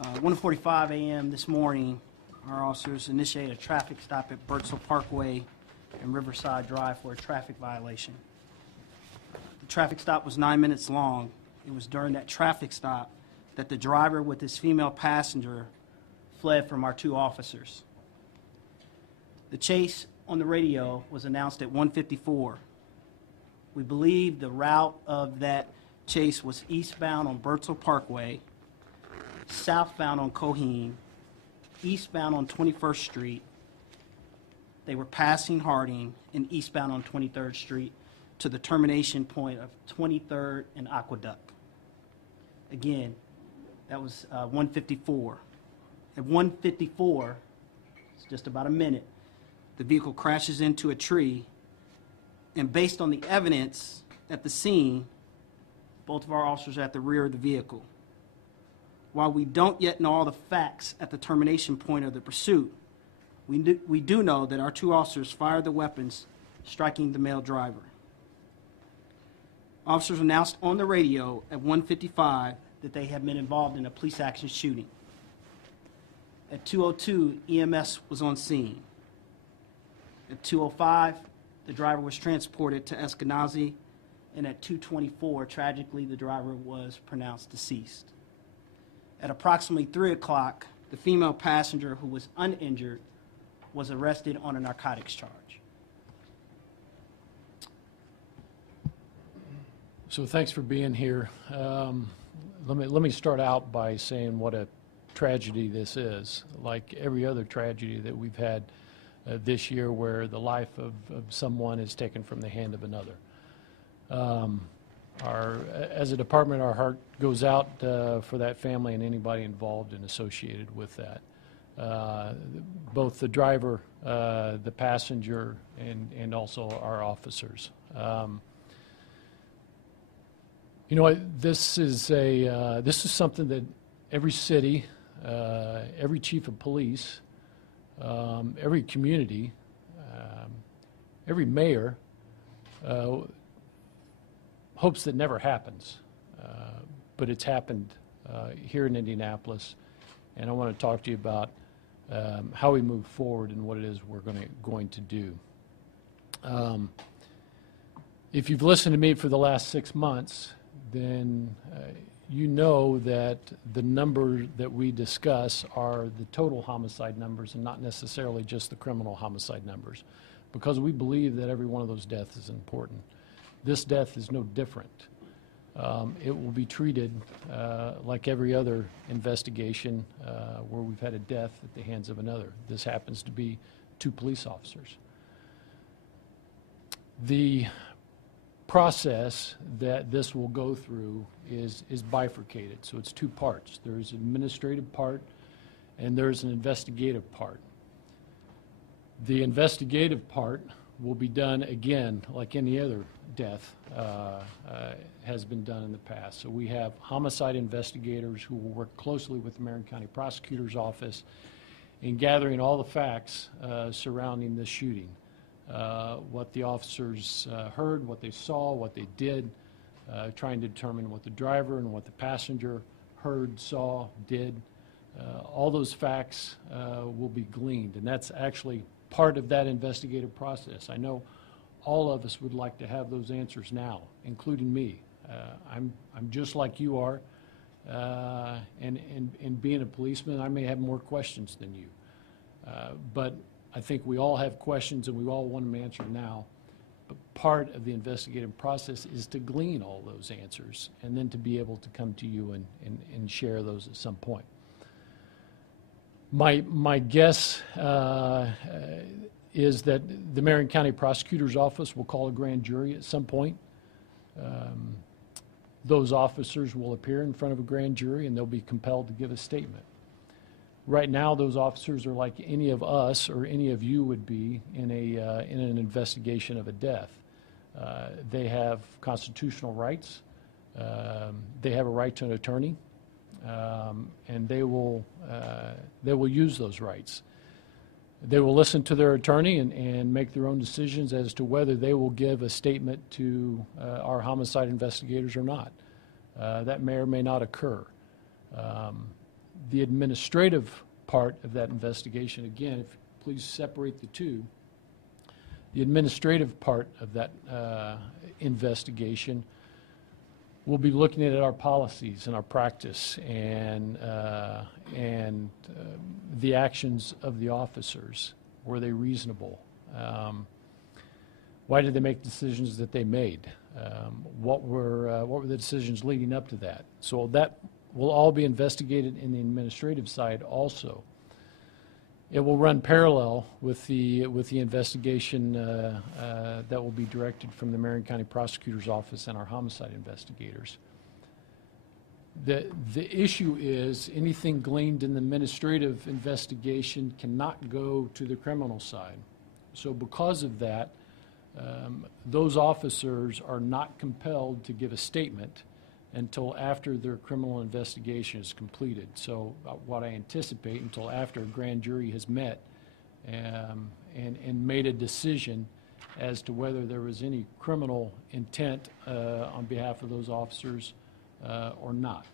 1:45 a.m. this morning, our officers initiated a traffic stop at Birdsville Parkway and Riverside Drive for a traffic violation. The traffic stop was 9 minutes long. It was during that traffic stop that the driver with his female passenger fled from our two officers. The chase on the radio was announced at 1:54. We believe the route of that chase was eastbound on Birdsville Parkway, southbound on Coheen, eastbound on 21st Street. They were passing Harding and eastbound on 23rd Street to the termination point of 23rd and Aqueduct. Again, that was 1:54. At 1:54, it's just about a minute, the vehicle crashes into a tree, and based on the evidence at the scene, both of our officers are at the rear of the vehicle. While we don't yet know all the facts at the termination point of the pursuit, we do know that our two officers fired the weapons, striking the male driver. Officers announced on the radio at 1:55 that they had been involved in a police action shooting. At 2:02, EMS was on scene. At 2:05, the driver was transported to Eskenazi, and at 2:24, tragically, the driver was pronounced deceased. At approximately 3 o'clock, the female passenger, who was uninjured, was arrested on a narcotics charge. So thanks for being here. Let me start out by saying what a tragedy this is. Like every other tragedy that we've had this year, where the life of someone is taken from the hand of another. As a department, our heart goes out for that family and anybody involved and associated with that. Both the driver, the passenger, and also our officers. You know, this is something that every city, every chief of police, every community, every mayor hopes that never happens, but it's happened here in Indianapolis, and I want to talk to you about how we move forward and what it is we're going to do. If you've listened to me for the last 6 months, then you know that the number that we discuss are the total homicide numbers and not necessarily just the criminal homicide numbers, because we believe that every one of those deaths is important. This death is no different. It will be treated like every other investigation where we've had a death at the hands of another. This happens to be 2 police officers. The process that this will go through is bifurcated, so it's 2 parts. There's an administrative part and there's an investigative part. The investigative part will be done again like any other death has been done in the past. So we have homicide investigators who will work closely with the Marion County Prosecutor's Office in gathering all the facts surrounding this shooting. What the officers heard, what they saw, what they did, trying to determine what the driver and what the passenger heard, saw, did. All those facts will be gleaned, and that's actually part of that investigative process. I know all of us would like to have those answers now, including me. I'm just like you are, and being a policeman, I may have more questions than you. But I think we all have questions and we all want them answered now. But part of the investigative process is to glean all those answers and then to be able to come to you and share those at some point. My guess is that the Marion County Prosecutor's Office will call a grand jury at some point. Those officers will appear in front of a grand jury and they'll be compelled to give a statement. Right now, those officers are like any of us or any of you would be in an investigation of a death. They have constitutional rights. They have a right to an attorney, and they will use those rights. They will listen to their attorney and make their own decisions as to whether they will give a statement to our homicide investigators or not. That may or may not occur. The administrative part of that investigation, again, if please separate the two. The administrative part of that investigation will be looking at our policies and our practice and the actions of the officers. Were they reasonable? Why did they make decisions that they made? What were the decisions leading up to that? So that will all be investigated in the administrative side also. It will run parallel with the investigation that will be directed from the Marion County Prosecutor's Office and our homicide investigators. The issue is anything gleaned in the administrative investigation cannot go to the criminal side. So because of that, those officers are not compelled to give a statement until after their criminal investigation is completed. So what I anticipate until after a grand jury has met and made a decision as to whether there was any criminal intent on behalf of those officers or not.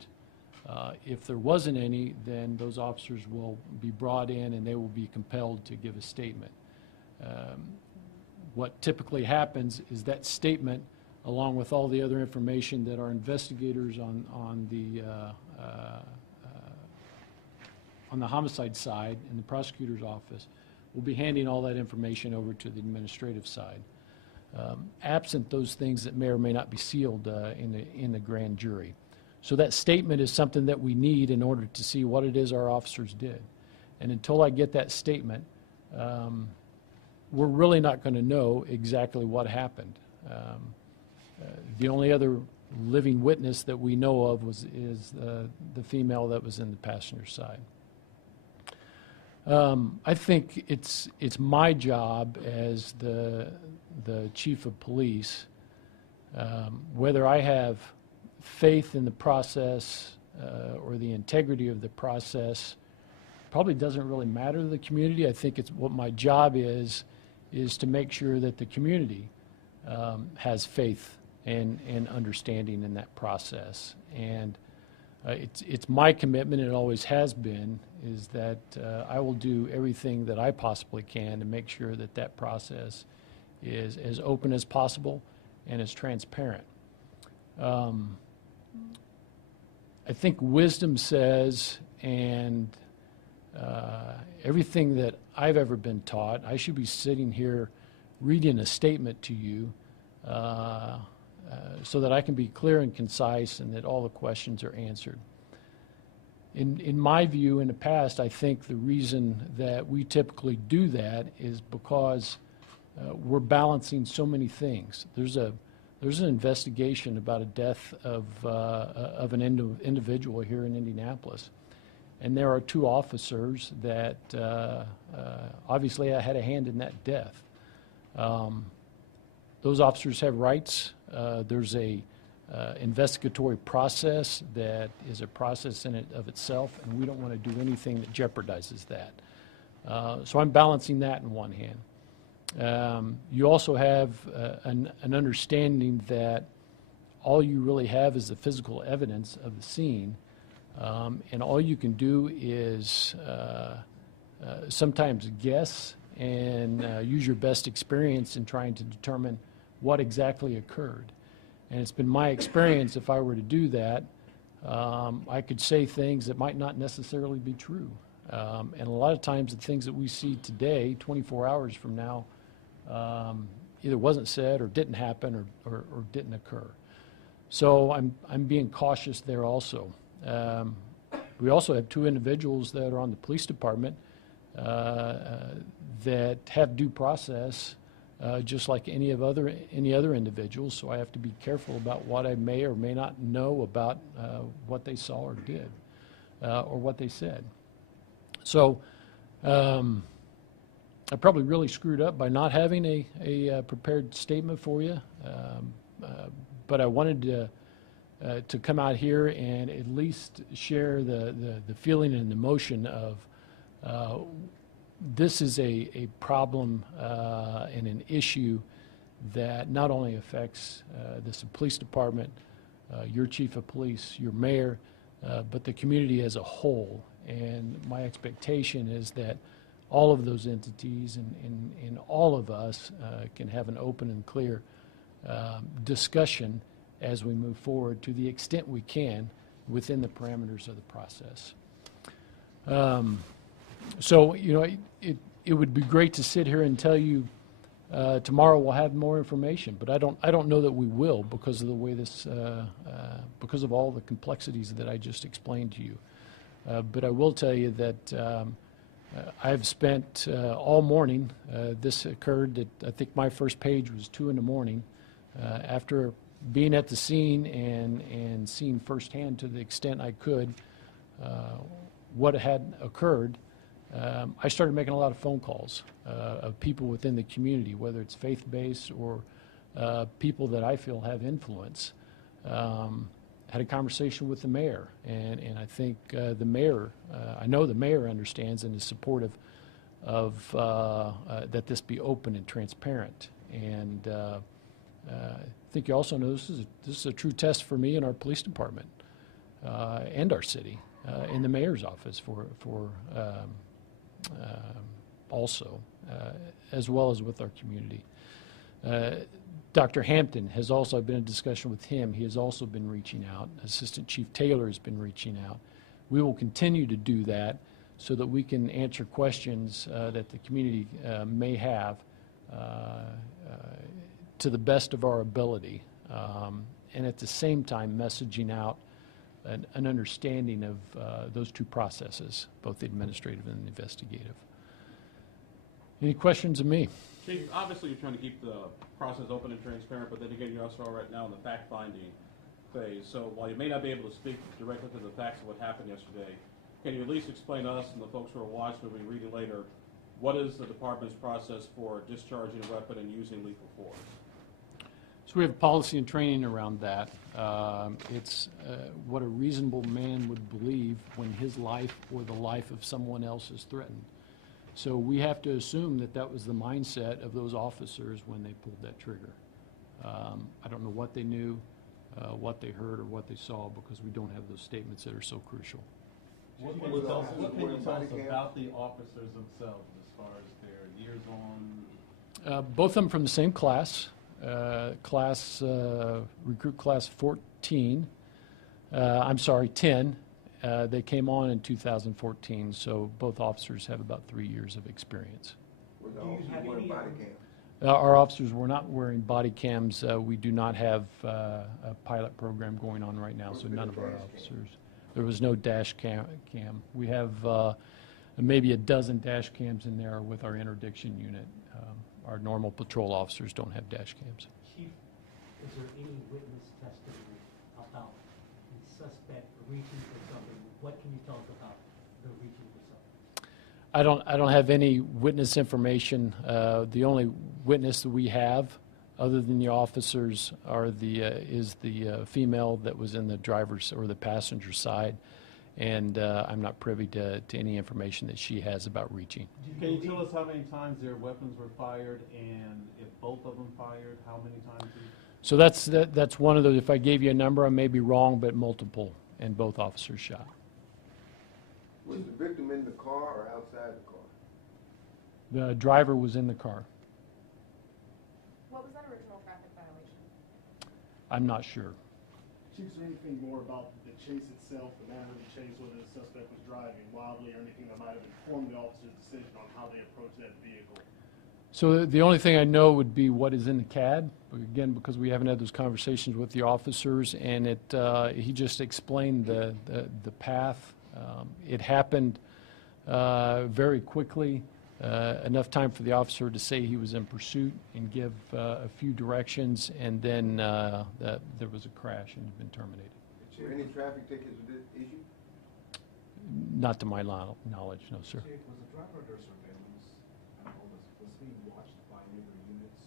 If there wasn't any, then those officers will be brought in and they will be compelled to give a statement. What typically happens is that statement, along with all the other information that our investigators on the homicide side in the prosecutor's office will be handing all that information over to the administrative side. Absent those things that may or may not be sealed in the grand jury. So that statement is something that we need in order to see what it is our officers did. And until I get that statement, we're really not going to know exactly what happened. The only other living witness that we know of is the female that was in the passenger side. I think it's my job as the chief of police, whether I have faith in the process or the integrity of the process, probably doesn't really matter to the community. I think it's what my job is to make sure that the community has faith and understanding in that process. And it's my commitment, and it always has been, is that I will do everything that I possibly can to make sure that that process is as open as possible and as transparent. I think wisdom says, and everything that I've ever been taught, I should be sitting here reading a statement to you so that I can be clear and concise and that all the questions are answered. In my view, in the past, I think the reason that we typically do that is because we're balancing so many things. There's an investigation about a death of an individual here in Indianapolis. And there are two officers that obviously I had a hand in that death. Those officers have rights. There's a investigatory process that is a process in and of itself, and we don't want to do anything that jeopardizes that. So I'm balancing that in one hand. You also have an understanding that all you really have is the physical evidence of the scene, and all you can do is sometimes guess and use your best experience in trying to determine what exactly occurred. And it's been my experience, if I were to do that, I could say things that might not necessarily be true. And a lot of times the things that we see today, 24 hours from now, either wasn't said or didn't happen or didn't occur. So I'm being cautious there also. We also have two individuals that are on the police department that have due process just like any other individuals, so I have to be careful about what I may or may not know about what they saw or did or what they said. So I probably really screwed up by not having a prepared statement for you, but I wanted to come out here and at least share the feeling and emotion of this is a problem and an issue that not only affects the police department, your chief of police, your mayor, but the community as a whole. And my expectation is that all of those entities and all of us can have an open and clear discussion as we move forward to the extent we can within the parameters of the process. So, you know, it would be great to sit here and tell you tomorrow we'll have more information, but I don't know that we will because of the way this, because of all the complexities that I just explained to you. But I will tell you that I've spent all morning. This occurred at, I think my first page was 2 in the morning. After being at the scene and seeing firsthand to the extent I could what had occurred, I started making a lot of phone calls of people within the community, whether it's faith-based or people that I feel have influence. Had a conversation with the mayor, and I think the mayor, I know the mayor understands and is supportive of that this be open and transparent. And I think you also know this is a true test for me in our police department and our city, in the mayor's office for also, as well as with our community. Dr. Hampton has also been in discussion with him. He has also been reaching out. Assistant Chief Taylor has been reaching out. We will continue to do that so that we can answer questions that the community may have to the best of our ability, and at the same time messaging out an understanding of those two processes, both the administrative and the investigative. Any questions of me? Chief, obviously you're trying to keep the process open and transparent, but then again, you also are right now in the fact-finding phase. So while you may not be able to speak directly to the facts of what happened yesterday, can you at least explain to us and the folks who are watching or reading later, what is the department's process for discharging a weapon and using lethal force? So we have policy and training around that. It's what a reasonable man would believe when his life or the life of someone else is threatened. So we have to assume that that was the mindset of those officers when they pulled that trigger. I don't know what they knew, what they heard, or what they saw, because we don't have those statements that are so crucial. What can you tell us about the officers themselves as far as their years on? Both of them from the same class, recruit class 14. I'm sorry, 10. They came on in 2014, so both officers have about 3 years of experience. Do you have any body cam? Our officers were not wearing body cams. We do not have a pilot program going on right now, so none of our officers. There was no dash cam. We have maybe a dozen dash cams in there with our interdiction unit. Our normal patrol officers don't have dash cams. Chief, is there any witness testimony about the suspect reaching for something? What can you tell us about the reaching for something? I don't have any witness information. The only witness that we have, other than the officers, is the female that was in the driver's or the passenger side, and I'm not privy to any information that she has about reaching. Can you tell us how many times their weapons were fired, and if both of them fired, how many times each? So that's one of those. If I gave you a number, I may be wrong, but multiple, and both officers shot. Was the victim in the car or outside the car? The driver was in the car. What was that original traffic violation? I'm not sure. Chief, is there anything more about the chase itself, the manner of the chase, whether the suspect was driving wildly or anything that might have informed the officer's decision on how they approached that vehicle? So the only thing I know would be what is in the CAD, but again, because we haven't had those conversations with the officers, and he just explained the path. It happened very quickly, enough time for the officer to say he was in pursuit and give a few directions, and then that there was a crash and had been terminated. Were any traffic tickets issued? Not to my knowledge, no, sir. Chief, was the driver under surveillance? Was he watched by any of the units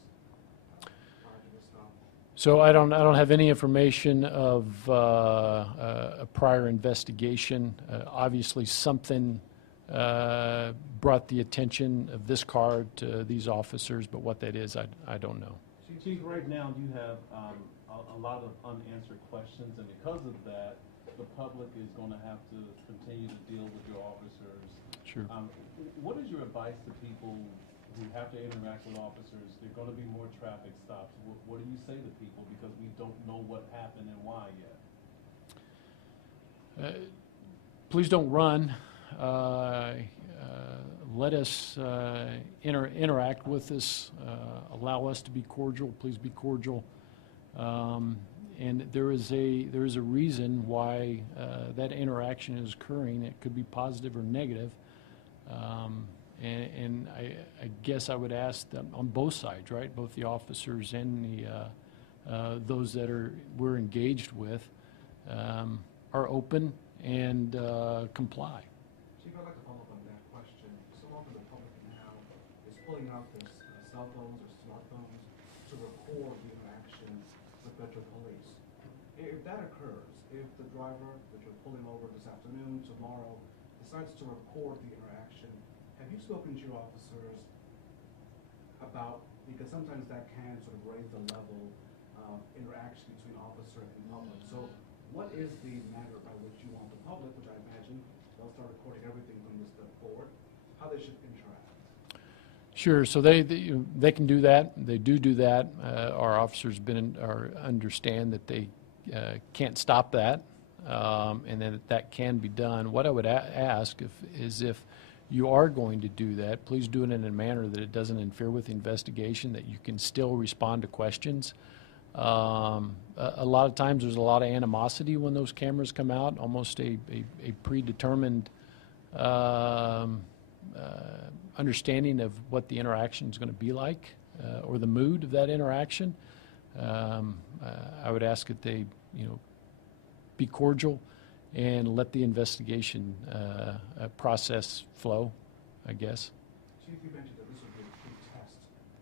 prior to the stop? So I don't have any information of a prior investigation. Obviously, something brought the attention of this car to these officers, but what that is, I don't know. Chief, right now you have a lot of unanswered questions, and because of that, the public is going to have to continue to deal with your officers. Sure. What is your advice to people who have to interact with officers? There are going to be more traffic stops. What do you say to people, because we don't know what happened and why yet? Please don't run. Let us interact with us. Allow us to be cordial. Please be cordial. And there is a reason why that interaction is occurring. It could be positive or negative. And I guess I would ask them on both sides, right? Both the officers and those that we're engaged with are open and comply. Chief, I'd like to follow up on that question. So often the public now is pulling out their cell phones or smartphones to record the interaction with Metro Police. If that occurs, if the driver that you're pulling over this afternoon, tomorrow, decides to record the interaction, have you spoken to your officers about, because sometimes that can sort of raise the level of interaction between officer and public. So what is the manner by which you want the public, which I imagine they'll start recording everything from this step forward, how they should interact? Sure. So they can do that. They do that. Our officers understand that they can't stop that, and that can be done. What I would ask is if you are going to do that, please do it in a manner that it doesn't interfere with the investigation, that you can still respond to questions. A lot of times there's a lot of animosity when those cameras come out, almost a predetermined understanding of what the interaction is going to be like, or the mood of that interaction. I would ask that they, be cordial and let the investigation process flow, I guess. Chief, you mentioned that this would be a true test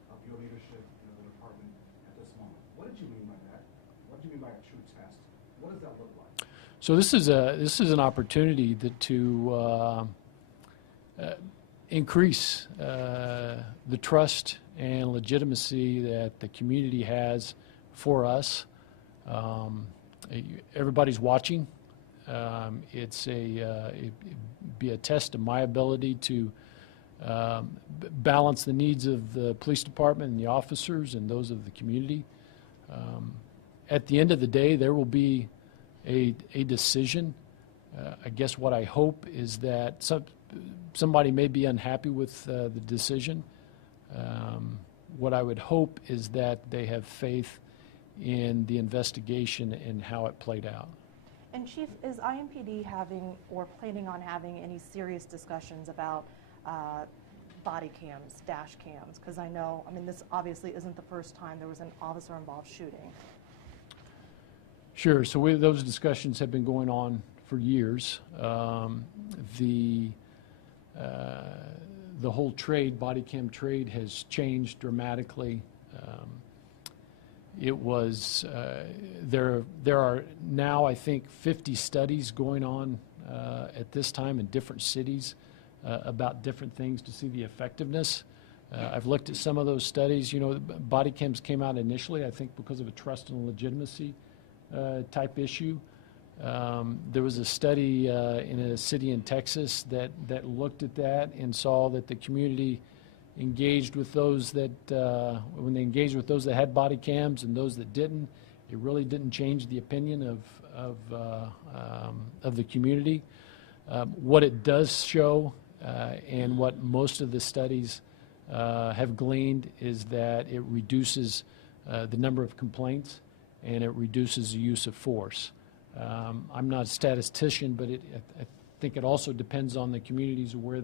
of your leadership in the department at this moment. What did you mean by that? What do you mean by a true test? What does that look like? So this is an opportunity to increase the trust and legitimacy that the community has for us. Everybody's watching. It'd be a test of my ability to balance the needs of the police department and the officers and those of the community. At the end of the day, there will be a decision. I guess what I hope is that somebody may be unhappy with the decision. What I would hope is that they have faith in the investigation and how it played out. And Chief, is IMPD having or planning on having any serious discussions about body cams, dash cams? Because this obviously isn't the first time there was an officer-involved shooting. Sure. So those discussions have been going on for years. The whole body cam trade has changed dramatically. It was, there are now, I think, 50 studies going on at this time in different cities about different things to see the effectiveness. I've looked at some of those studies. Body cams came out initially, I think, because of a trust and legitimacy type issue. There was a study in a city in Texas that looked at that and saw that the community engaged with those that, when they engaged with those that had body cams and those that didn't, it really didn't change the opinion of the community. What it does show, and what most of the studies have gleaned, is that it reduces the number of complaints and it reduces the use of force. I'm not a statistician, but I think it also depends on the communities where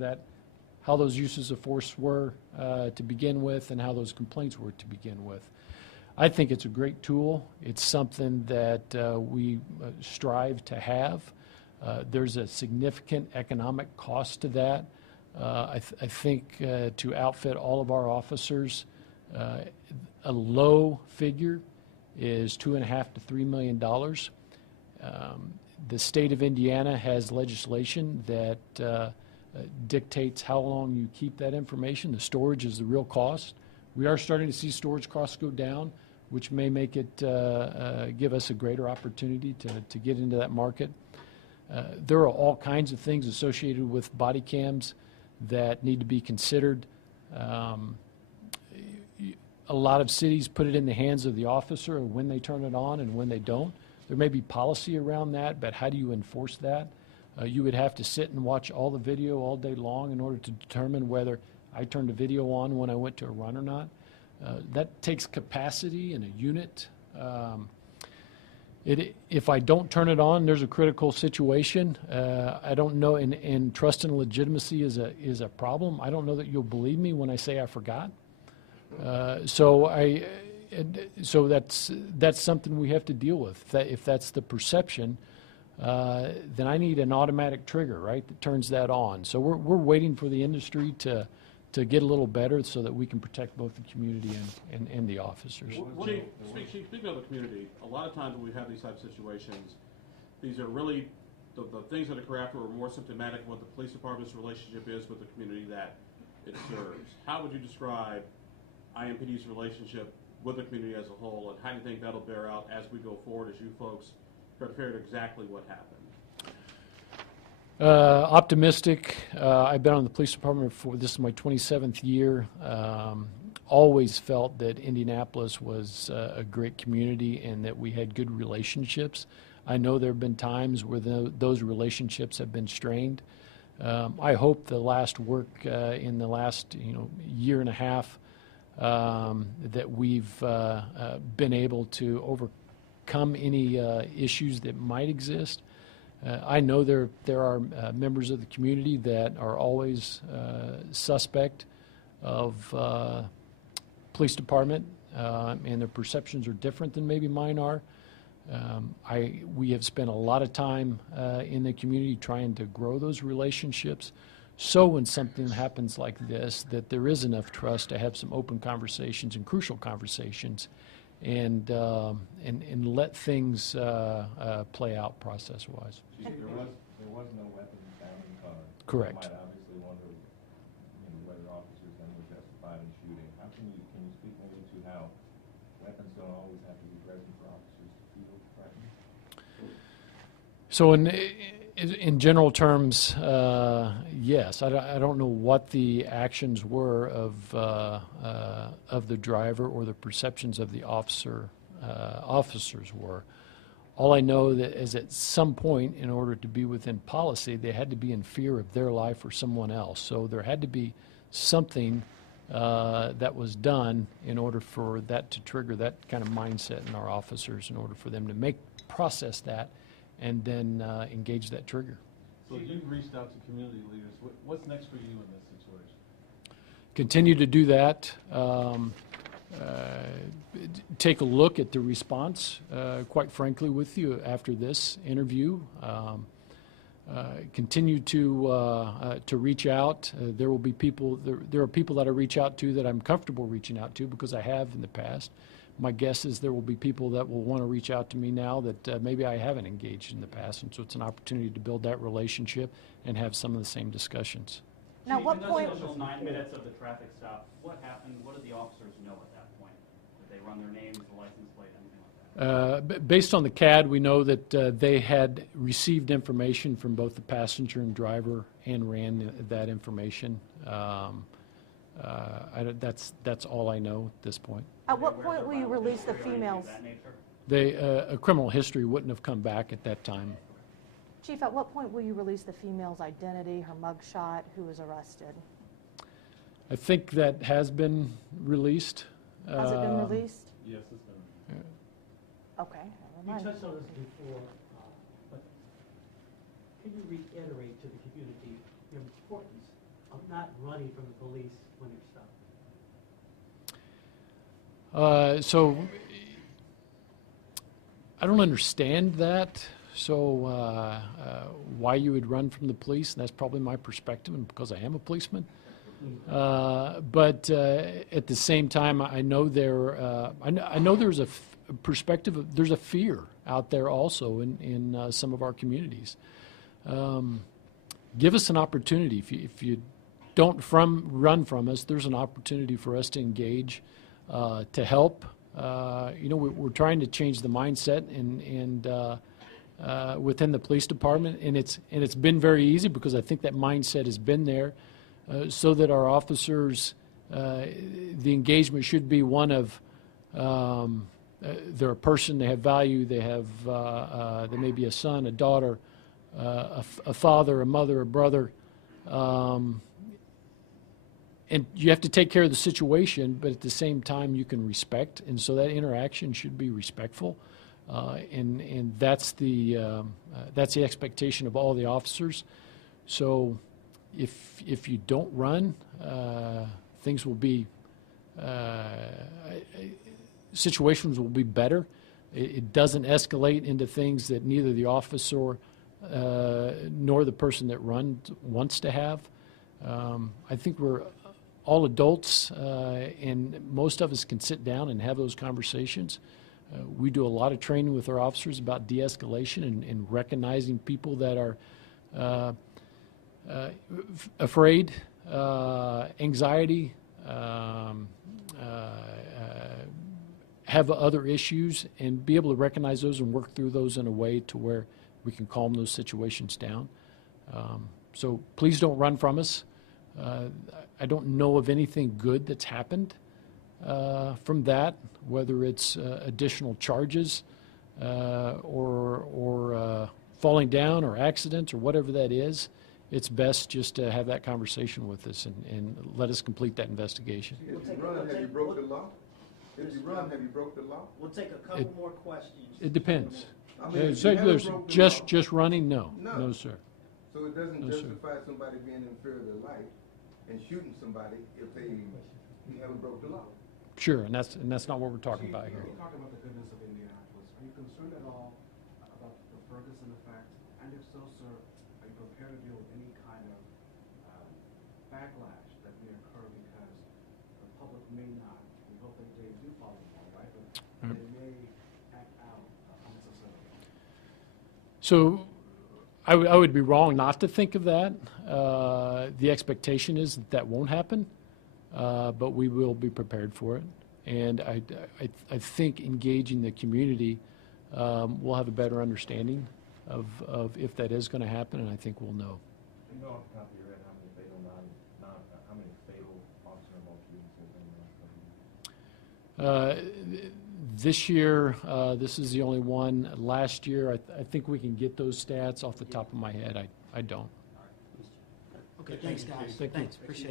how those uses of force were to begin with and how those complaints were to begin with. I think it's a great tool. It's something that we strive to have. There's a significant economic cost to that. I think to outfit all of our officers, a low figure is $2.5 to $3 million. The state of Indiana has legislation that dictates how long you keep that information. The storage is the real cost. We are starting to see storage costs go down, which may make it give us a greater opportunity to get into that market. There are all kinds of things associated with body cams that need to be considered. A lot of cities put it in the hands of the officer when they turn it on and when they don't. There may be policy around that, but how do you enforce that? You would have to sit and watch all the video all day long in order to determine whether I turned the video on when I went to a run or not. That takes capacity in a unit. If I don't turn it on, there's a critical situation. I don't know, and trust and legitimacy is a problem. I don't know that you'll believe me when I say I forgot. So that's something we have to deal with. If that's the perception, then I need an automatic trigger, right, that turns that on. So we're waiting for the industry to get a little better so that we can protect both the community and the officers. Speaking of the community, a lot of times when we have these type of situations, these are really the things that occur after are more symptomatic of what the police department's relationship is with the community that it serves. How would you describe IMPD's relationship with the community as a whole, and how do you think that'll bear out as we go forward, as you folks try to figure out exactly what happened? Optimistic. I've been on the police department for, this is my 27th year. Always felt that Indianapolis was a great community and that we had good relationships. I know there have been times where those relationships have been strained. I hope the last work in the last year and a half that we've been able to overcome any issues that might exist. I know there are members of the community that are always suspect of police department, and their perceptions are different than maybe mine are. We have spent a lot of time in the community trying to grow those relationships. So when something happens like this, that there is enough trust to have some open conversations and crucial conversations, and let things play out process-wise. There was no weapon found in the car. Correct. You might obviously wonder, whether officers then were justified in shooting. How can you speak maybe to how weapons don't always have to be present for officers to feel threatened? So in general terms, yes. I don't know what the actions were of the driver or the perceptions of the officers were. All I know is at some point, in order to be within policy, they had to be in fear of their life or someone else. So there had to be something that was done in order for that to trigger that kind of mindset in our officers, in order for them to process that and then engage that trigger. So you've reached out to community leaders. What's next for you in this situation? Continue to do that. Take a look at the response, quite frankly, with you after this interview. Continue to reach out. There will be people. There are people that I reach out to that I'm comfortable reaching out to because I have in the past. My guess is there will be people that will want to reach out to me now that maybe I haven't engaged in the past, and so it's an opportunity to build that relationship and have some of the same discussions. Now, what point? In those initial 9 minutes of the traffic stop, what happened? What did the officers know at that point? Did they run their names, the license plate, anything like that? Based on the CAD, we know that they had received information from both the passenger and driver and ran that information. That's all I know at this point. At what point will you release the females? A criminal history wouldn't have come back at that time. Chief, at what point will you release the female's identity, her mugshot, who was arrested? I think that has been released. Has it been released? Yes, it's been. Okay, You never mind. touched on this before, but can you reiterate to the community the importance of not running from the police when you're stopped? So I don't understand that. So why you would run from the police? And that's probably my perspective, and because I am a policeman. But at the same time, I know I know there's a perspective of, there's a fear out there also in some of our communities. Give us an opportunity. If you don't run from us, there's an opportunity for us to engage, to help. We're trying to change the mindset within the police department, and it's been very easy because I think that mindset has been there, so that our officers, the engagement should be one of they're a person, they have value, they have they may be a son, a daughter, a father, a mother, a brother. And you have to take care of the situation, but at the same time you can respect, and so that interaction should be respectful, and that's the expectation of all the officers. So if you don't run, things will be situations will be better. It doesn't escalate into things that neither the officer nor the person that runs wants to have. I think we're all adults, and most of us can sit down and have those conversations. We do a lot of training with our officers about de-escalation and recognizing people that are afraid, anxiety, have other issues, and be able to recognize those and work through those in a way to where we can calm those situations down. So please don't run from us. I don't know of anything good that's happened from that, whether it's additional charges or falling down or accidents or whatever that is. It's best just to have that conversation with us and let us complete that investigation. If you run, have you broke the law? If you run, have you broke the law? We'll take a couple more questions. It depends. I mean, if you haven't broke the law- Just running? No. No. No, sir. So it doesn't No, sir. justify somebody being in fear of their life and shooting somebody if you haven't broke the law. Sure, and that's not what we're talking about here. You're talking about the goodness of Indianapolis. Are you concerned at all about the Ferguson effect? And if so, sir, are you prepared to deal with any kind of backlash that may occur because the public may not, we hope that they do follow the law, right? But they may act out unnecessarily. So I would be wrong not to think of that. The expectation is that that won't happen, but we will be prepared for it. And I think engaging the community, we'll have a better understanding of if that is going to happen, and I think we'll know. Do you know off the top of your head how many fatal officer-involved shootings have been in the last couple of years? This year, this is the only one. Last year, I think we can get those stats off the top of my head. I don't. Okay, thanks, guys. Thank you. Thanks, appreciate it.